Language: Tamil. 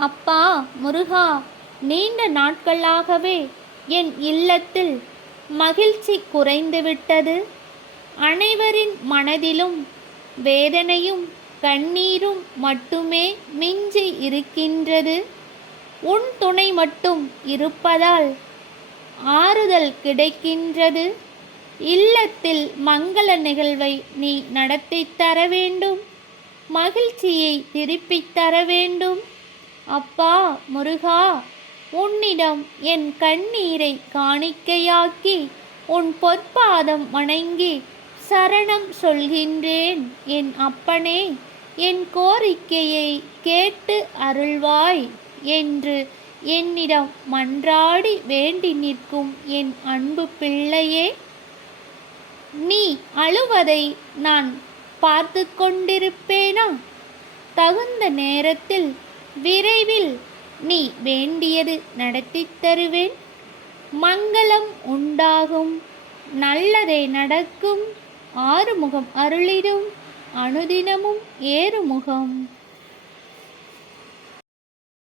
அப்பா முருகா, நீண்ட நாட்களாகவே என் இல்லத்தில் மகிழ்ச்சி குறைந்துவிட்டது. அனைவரின் மனதிலும் வேதனையும் கண்ணீரும் மட்டுமே மிஞ்சி இருக்கின்றது. உன் துணை மட்டும் இருப்பதால் ஆறுதல் கிடைக்கின்றது. இல்லத்தில் மங்கள நிகழ்வை நீ நடத்தித் தர வேண்டும். மகிழ்ச்சியை திருப்பித் தர வேண்டும். அப்பா முருகா, உன்னிடம் என் கண்ணீரை காணிக்கையாக்கி உன் பொற்பாதம் வணங்கி சரணம் சொல்கின்றேன். என் அப்பனே, என் கோரிக்கையை கேட்டு அருள்வாய் என்று என்னிடம் மன்றாடி வேண்டி நிற்கும் என் அன்பு பிள்ளையே, நீ அழுவதை நான் பார்த்து கொண்டிருப்பேனா? தகுந்த நேரத்தில் விரைவில் நீ வேண்டியது நடத்தித் தருவேன். மங்களம் உண்டாகும், நல்லதே நடக்கும். ஆறுமுகம் அருளிடும் அனுதினமும் ஏறுமுகம்.